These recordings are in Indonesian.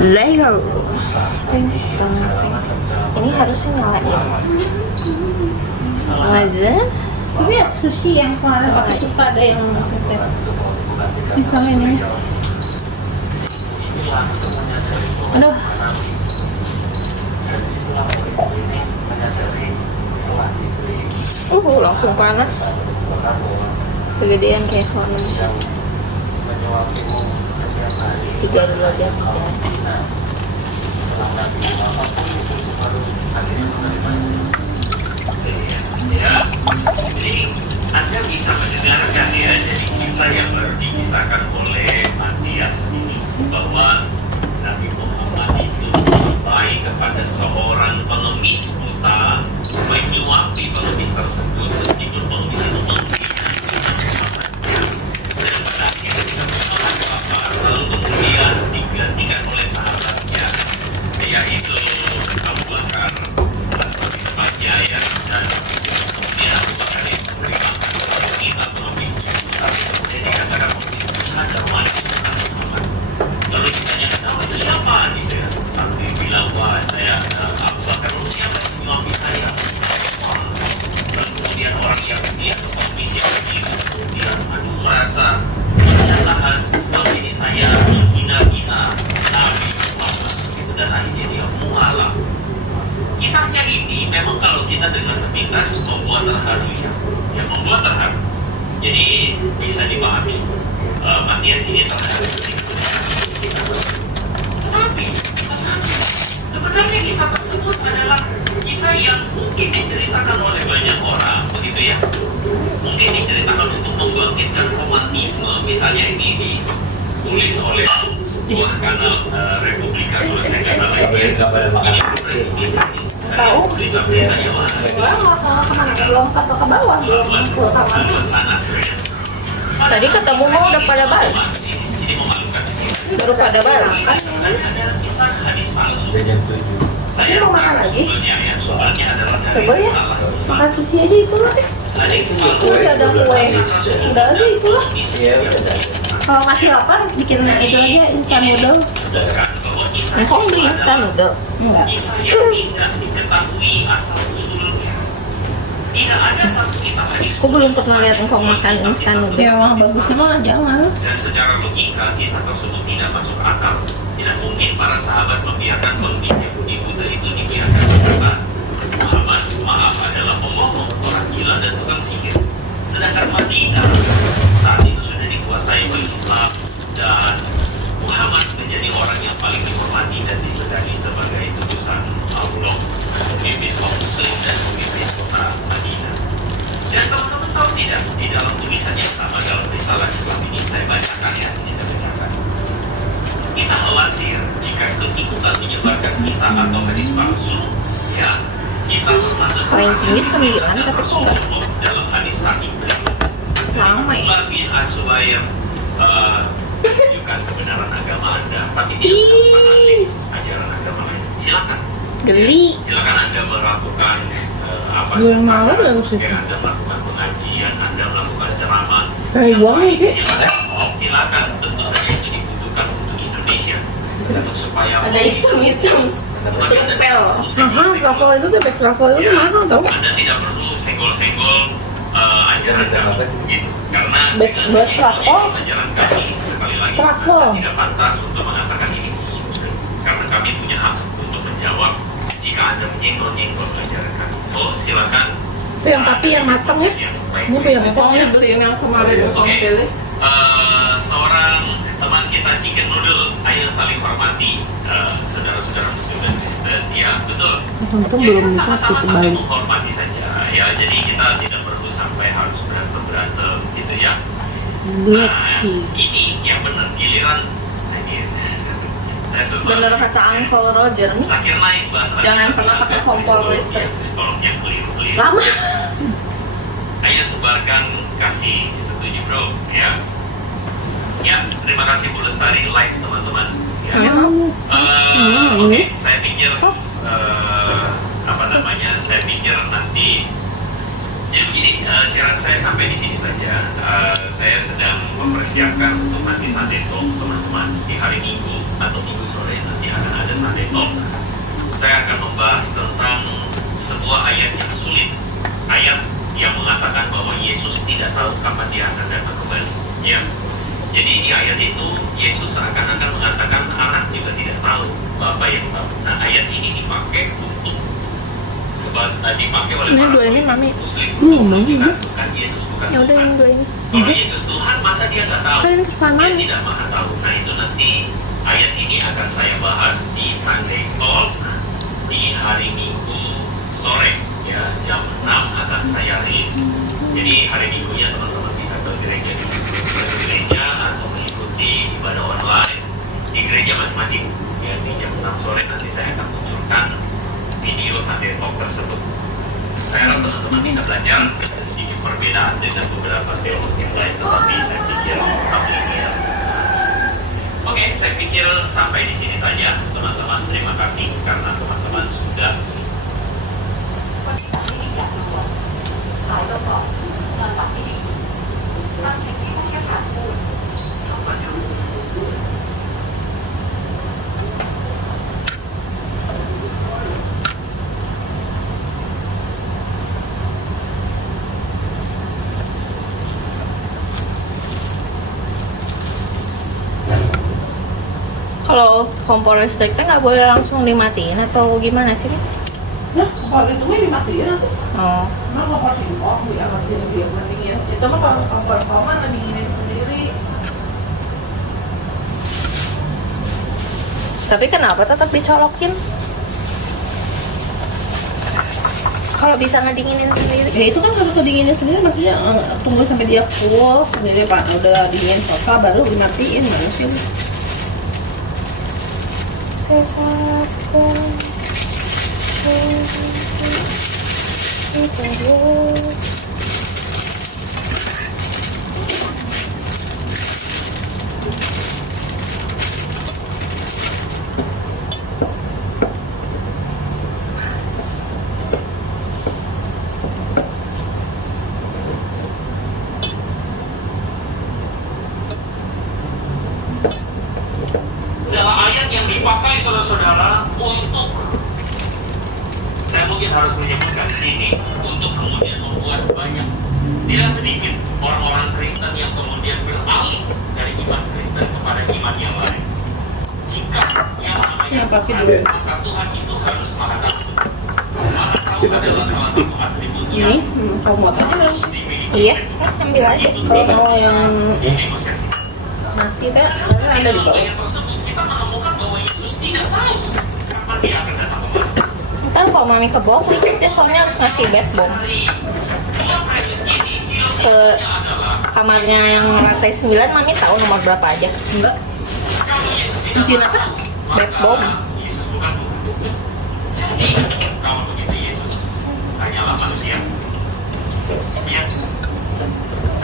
Lego. Ini harusnya nyala ya. Masa? Tapi ya sushi yang kemarin aku suka ada yang pepes. Misalnya ini. Aduh. Langsung panas. Kegedean kayak kono. 3 dulu aja. Ya, jadi Anda bisa mendengarkan ya, jadi kisah yang baru dikisahkan oleh Matias ini bahwa Nabi Muhammad itu baik kepada seorang pengemis buta, menyuapi pengemis tersebut meskipun pengemis itu dan pada akhirnya tidak menolak apa, lalu kemudian digantikan oleh sahabatnya yaitu Abu Bakar tempatnya ya, dan kemudian Abu Bakar itu beri makan kita pengemis kemudian dikatakan pengemis itu sadar lalu ditanya tahu itu siapa gitu ya, tapi bilang wah saya Abu Bakar. Lalu siapa yang menyuapi saya? Wah, lalu kemudian orang Yahudi atau pengemis Yahudi kemudian aduh merasa tahan selama ini saya menghina-hina Nabi Muhammad gitu, dan akhirnya dia mualah. Kisahnya ini memang kalau kita dengar sepintas membuat terharu ya membuat terharu. Jadi bisa dipahami Matias ini terharu ketika mendengar kisah tersebut. Tapi sebenarnya kisah tersebut adalah kisah yang mungkin diceritakan oleh banyak orang begitu ya. Mungkin diceritakan untuk membangkitkan romantisme, misalnya ini ditulis oleh sebuah kanal Republika kalau saya nggak salah ini Republika Tahu. berita-beritanya Kalau kemana ke lompat ke bawah belum ke sangat Tadi ketemu mah udah pada balik. ini memalukan sekali. Baru pada balik. Sebenarnya adalah kisah hadis palsu. Saya Mau makan lagi? sumbernya ya, sumbernya adalah dari Coba ya. salah Islam. Makan sushi aja itu lah. Hadis palsu. Udah ada kue. Udah aja itu lah. Kalau masih lapar bikin itu aja instan noodle. Sedangkan bahwa kisah Nah, kamu beli itu instan adalah noodle? Enggak. kisah yang tidak diketahui asal usulnya. Tidak ada satu kitab hadis. Aku belum pernah lihat engkau makan instan noodle. Ya mah bagusnya mah jangan. Dan secara logika kisah tersebut tidak masuk akal. Tidak mungkin para sahabat membiarkan pengemis Yahudi buta itu dibiarkan berkata Muhammad maaf adalah pembohong, orang gila dan tukang sihir. Sedangkan Madinah saat itu sudah dikuasai oleh Islam dan Muhammad menjadi orang yang paling dihormati dan disegani sebagai utusan Allah, pemimpin kaum muslim dan pemimpin kota Madinah. Dan teman-teman tahu tidak, di dalam tulisan yang sama dalam risalah Islam ini saya bacakan ya, kita bacakan. Kita khawatir jika keikutan menyebarkan kisah atau hadis palsu, ya kita termasuk Paling tinggi 9, tapi kok enggak. dalam hadis sahih Lama ya? Abdullah bin Aswayr menunjukkan kebenaran agama Anda, tapi tidak bisa fanatik ajaran agama lain. Silakan. Geli. Silakan Anda melakukan apa? Gue malah nggak usah. Anda melakukan pengajian, Anda melakukan ceramah. Kayak Yang uang baik, gitu. silakan. Tentu saja itu dibutuhkan untuk Indonesia, untuk supaya Ada hitam-hitam. Tempel. Mahal travel itu tuh best travel itu mahal tau. Anda tidak perlu senggol-senggol ajaran kami gitu. Karena Baik- dengan buat mengikuti travel? ajaran kami sekali lagi Travel. Anda tidak pantas untuk mengatakan ini khusus muslim. Karena kami punya hak untuk menjawab jika Anda menyenggol-nyenggol ajaran kami. So silakan. Itu yang tapi yang matang ya. Yang baik. Ini punya matang ya. beli yang kemarin Oke. Seorang teman kita chicken noodle, ayo saling hormati saudara-saudara muslim dan Kristen. Ya betul. Untung Ya, belum kita bisa sama-sama gitu saling balik. menghormati saja ya. Jadi kita tidak perlu sampai harus berantem gitu ya. Black Nah, tea. ini yang benar giliran. Nah, ini. Saya susah. Bener kata Uncle Roger. Sakit naik bahasa. Jangan pernah pakai kompor listrik. Tolongnya keliru-keliru. Lama. Ayo sebarkan kasih, setuju bro ya. Ya, terima kasih Bu Lestari, like teman-teman ya. Oke, saya pikir apa namanya? Saya pikir nanti jadi begini, siaran saya sampai di sini saja. Saya sedang mempersiapkan untuk nanti Sunday Talk teman-teman di hari Minggu atau Minggu sore nanti Sunday Talk. Saya akan membahas tentang sebuah ayat yang sulit. Ayat yang mengatakan bahwa Yesus tidak tahu kapan dia akan datang kembali. Ya. Jadi di ayat itu Yesus seakan-akan mengatakan anak juga tidak tahu, Bapa yang tahu. Nah, ayat ini dipakai untuk dipakai oleh Ini para dua ini, Mami. Muslim untuk menunjukkan bukan Yesus bukan Ya udah Tuhan. ini dua ini. Kalau Yesus Tuhan, masa dia nggak tahu? Kan ini kesukaan Dia Mami. tidak maha tahu. Nah itu nanti ayat ini akan saya bahas di Sunday Talk di hari Minggu sore, ya jam 6 akan saya rilis. Jadi hari Minggunya teman-teman bisa ke gereja atau mengikuti ibadah online di gereja masing-masing. Ya di jam 6 sore nanti saya akan munculkan video Sunday Talk tersebut. Saya harap teman-teman bisa belajar, ada sedikit perbedaan dengan beberapa teolog yang lain, tetapi saya pikir kamu ini yang Oke, saya pikir sampai di sini saja, teman-teman. Terima kasih karena teman-teman sudah Kalau kompor listriknya nggak boleh langsung dimatiin atau gimana sih? Nah, kalau itu mah dimatiin aku. Oh, Nah, kompor singkong dia mendingin. Itu mah kalau kompor mah ngedinginin sendiri. tapi kenapa tetap dicolokin? Kalau bisa ngedinginin sendiri. Ya itu kan harus kedinginnya sendiri, maksudnya tunggu sampai dia full sendiri pak, udah dingin total baru dimatiin mana sih? adalah ayat yang dipakai saudara-saudara untuk, saya mungkin harus menyebutkan di sini, untuk kemudian membuat banyak, tidak sedikit orang-orang Kristen yang kemudian beralih dari iman Kristen kepada iman yang lain. Sikap yang namanya maka Tuhan itu harus maha tahu. Maha tahu adalah salah satu atribut yang Kamu mau tanya? harus dimiliki. Iya, ambil aja. Itu tidak Oh, yang dinegosiasi. nasi teh Di ada di dalam bawah. ayat tersebut kita menemukan bahwa Yesus tidak tahu kapan dia akan datang kembali. Ntar kalau Mami ke bawah dikit ya, soalnya harus ngasih bed bomb Dua premis ini ke silogisnya adalah kamarnya yang lantai 9. Mami tahu nomor berapa aja? Enggak. kalau Yesus tidak Mesin apa? tahu, Bed maka bomb. Yesus bukan Tuhan. Jadi kalau begitu Yesus hanyalah manusia biasa.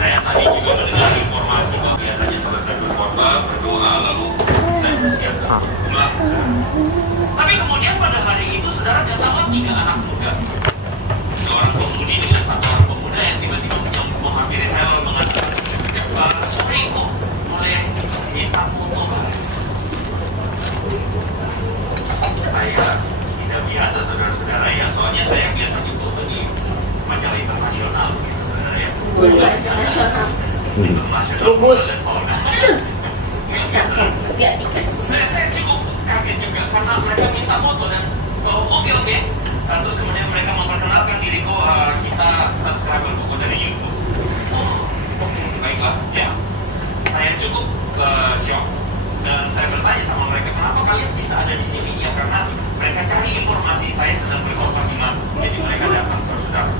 Saya tadi juga mendengar informasi bahwa biasanya selesai berkhotbah, berdoa, lalu saya bersiap dan pulang. Tapi kemudian pada hari itu saudara datanglah 3 anak muda. 2 orang pemudi dengan 1 orang pemuda yang tiba-tiba menghampiri saya lalu mengatakan, sorry kok boleh minta foto Pak? Saya tidak biasa saudara-saudara ya, soalnya saya biasa foto di majalah internasional begitu saudara ya. Internasional. Internasional. Lubus. Nggak biasa. Hati-hati. Saya cukup kaget juga karena mereka minta foto dan oke. Terus kemudian mereka memperkenalkan diri, kok kita subscriber buku dari YouTube. Oh, oke, baiklah ya. Saya cukup shock dan saya bertanya sama mereka, kenapa kalian bisa ada di sini? Ya karena mereka cari informasi saya sedang berkorban di mana. Jadi mereka datang saudara.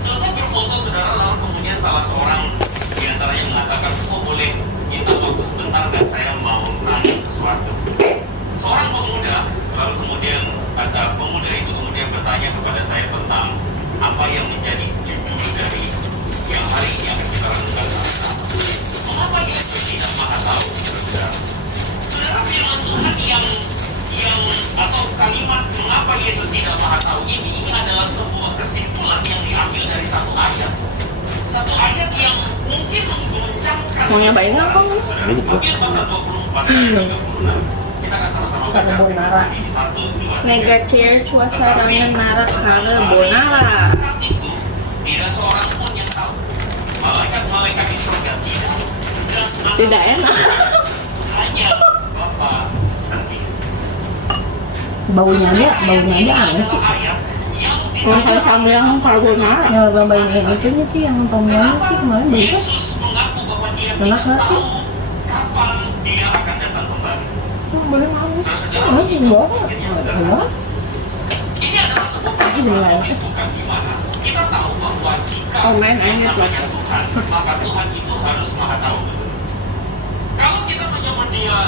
Selesai berfoto saudara, lalu kemudian salah seorang di antaranya mengatakan, kok boleh minta waktu sebentar nggak, saya mau nanya sesuatu. Seorang pemuda, lalu kemudian ada pemuda itu kemudian bertanya kepada saya tentang apa yang menjadi judul dari yang hari ini akan kita renungkan sama-sama. Mengapa Yesus tidak maha tahu, saudara? Saudara, firman Tuhan yang atau kalimat mengapa Yesus tidak maha tahu ini adalah sebuah kesimpulan yang diambil dari satu ayat. Satu ayat yang mungkin menggoncangkan. Mau nyobain nggak, Kong? Saudara, Matius pasal 24 ayat 36. Kita akan sama-sama carbonara. Negacer cuasarangan nara carbonara. Saat itu tidak seorang pun yang tahu. Malaikat-malaikat di surga tidak. Dan Tidak enak. hanya Bapa sendiri. Baunya aja aneh. Makan sambil yang carbonara. Yang babain yang itunya sih, yang tomnya sih kemarin beli. Yesus mengaku bahwa dia Enak tidak nggak? tahu kapan dia akan datang kembali. Boleh mau. Saudara-saudara, Enggak. ini adalah sebuah permasalahan logis, bukan gimana. Kita tahu bahwa jika Oh, men, ini namanya Tuhan, maka Tuhan itu harus maha tahu. Betul? Kalau kita menyebut dia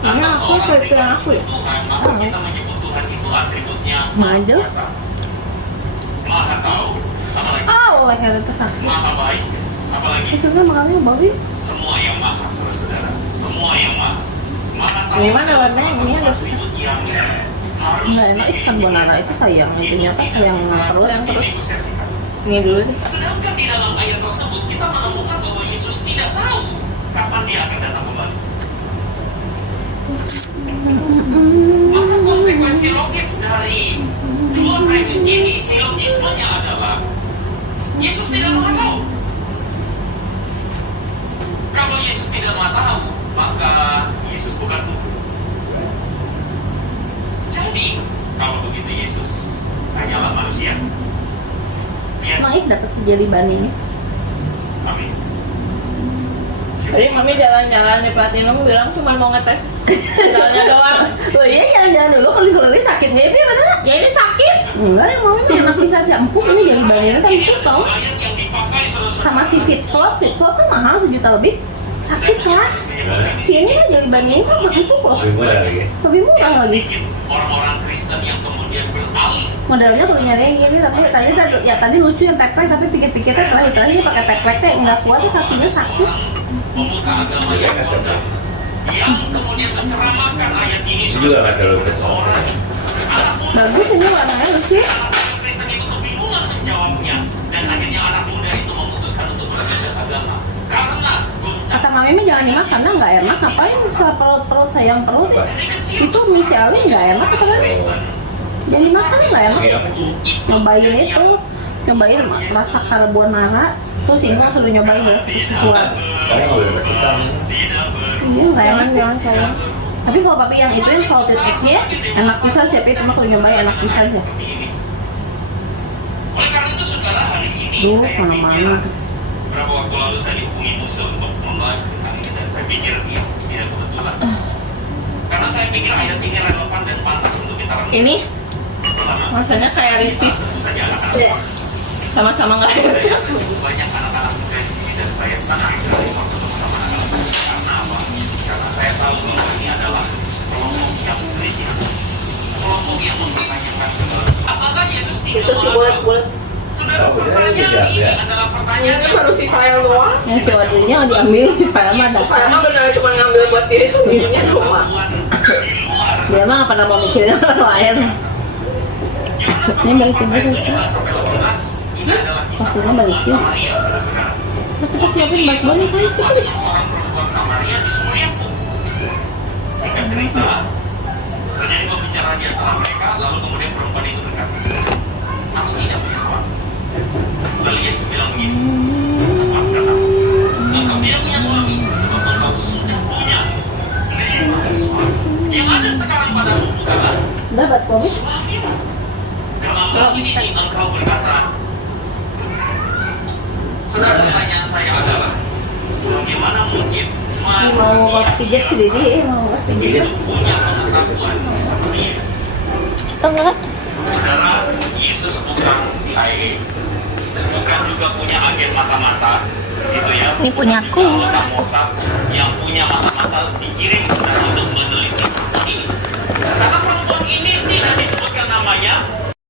Ini atas aku seorang kayak pribadi aku ya? Tuhan, maka kita menyebut Tuhan itu atributnya Maju. kuasa, maha tahu, apalagi Oh, leher itu sakit. maha baik, apalagi Sebenarnya makannya bau ya. semua yang maha, saudara-saudara, semua yang maha. Maha tahu Ini mana adalah warnanya? salah Ini satu ada atribut yang harus Enggak enak ikan bonara itu sayang. Ternyata sayang perut yang terus. dinegosiasikan. Ini dulu deh. Sedangkan di dalam ayat tersebut kita menemukan bahwa Yesus tidak tahu kapan dia akan datang kembali. Maka konsekuensi logis dari dua premis ini, silogismenya adalah Yesus tidak mau tahu. Kalau Yesus tidak mau tahu, maka Yesus bukan Tuhan. Jadi, kalau begitu Yesus hanyalah manusia. Biasa. Naik dapat si jeli bani ini. Amin. Tadi mami jalan-jalan di Platinum bilang cuma mau ngetes jalannya doang. Oh iya, jalan-jalan dulu kalau ini sakit maybe mana? Ya ini sakit. Enggak, yang mau ini enak bisa sih. Empuk ini jeli bani ini tapi empuk tau. Ayat yang dipakai Sama si fit float kan mahal 1 juta lebih. Sakit kelas. Si ini kan jeli bani ini kan empuk loh. Lebih murah lagi. Lebih murah lagi. sedikit orang-orang Kristen yang kemudian beralih Modelnya kalau nyari yang gini tapi tadi lucu yang teklek tapi pikir-pikirnya terakhir ini pakai tekleknya enggak kuat ya kakinya sakit. pemuka agama yang kondang yang kemudian menceramahkan ayat ini Juga nggak terlalu kepada seorang anak muda Bagus ini warnanya lucu. anak Kristen itu kebingungan menjawabnya dan akhirnya anak muda itu memutuskan untuk berbeda agama karena Kata mami mah jangan dimakan, nah nggak enak. Ngapain usaha perut sayang perut? dari kecil Itu misi Ali nggak enak kan? Jangan dimakan nggak enak. Nyobain itu, nyobain rasa carbonara. Tuh singkong sudah nyobain ya sesuatu. Kamu nggak boleh suka. Iya nggak enak. Jangan sayang. Tapi kalau papi yang itu yang salted egg-nya enak pisan sih, tapi cuma kalau nyobain enak pisan sih. Oleh karena itu saudara, hari ini Duh, saya pikir mana-mana. beberapa waktu lalu saya dihubungi musuh untuk membahas tentang ini dan saya pikir ya tidak kebetulan karena saya pikir ayat ini relevan dan pantas untuk kita renungkan. Ini Pertama, rasanya kayak ritis. tentu saja anak-anak Sama-sama nggak enak. banyak anak-anak muda di sini dan saya senang sekali waktu ketemu sama anak-anak muda. Karena apa? Karena saya tahu bahwa ini adalah kelompok yang kritis, kelompok yang mempertanyakan apakah Yesus tidak Itu si mau tahu? bulat-bulat. Saudara, pertanyaan ini adalah pertanyaan Ini yang baru si file doang. Yang si wadilnya diambil si file mah Saya dasar. mah benar cuma ngambil buat diri sendirinya doang. di luar. Dia mah nggak pernah mau mikirin orang lain. Yohanes Ini balik pasal ke 4 ayat 17 sampai 18 ini adalah kisah Pastinya balikin. Samaria, saudara-saudara. Cepet siapin balik-balik kan. Jumpa dengan seorang perempuan Samaria di sumur Yakub. Singkat cerita, terjadi pembicaraan di antara mereka, lalu kemudian perempuan itu berkata, aku tidak punya suami. Lalu Yesus bilang begini, tepat katamu, engkau tidak punya suami sebab engkau sudah punya 5 suami. Yang ada sekarang padamu bukanlah Dapat kopi. suamimu. Dalam hal ini engkau berkata, saudara, pertanyaan saya adalah, bagaimana mungkin Mau kopi pijat sih Didi, mau kopi pijat. itu punya pengetahuan seperti itu? Atau enggak? Saudara, Yesus bukan CIA, bukan juga punya agen mata-mata, gitu ya. Ini punyaku. Bukan juga anggota Mossad yang punya mata-mata dikirim sedang untuk meneliti perempuan ini. Karena perempuan ini tidak disebutkan namanya,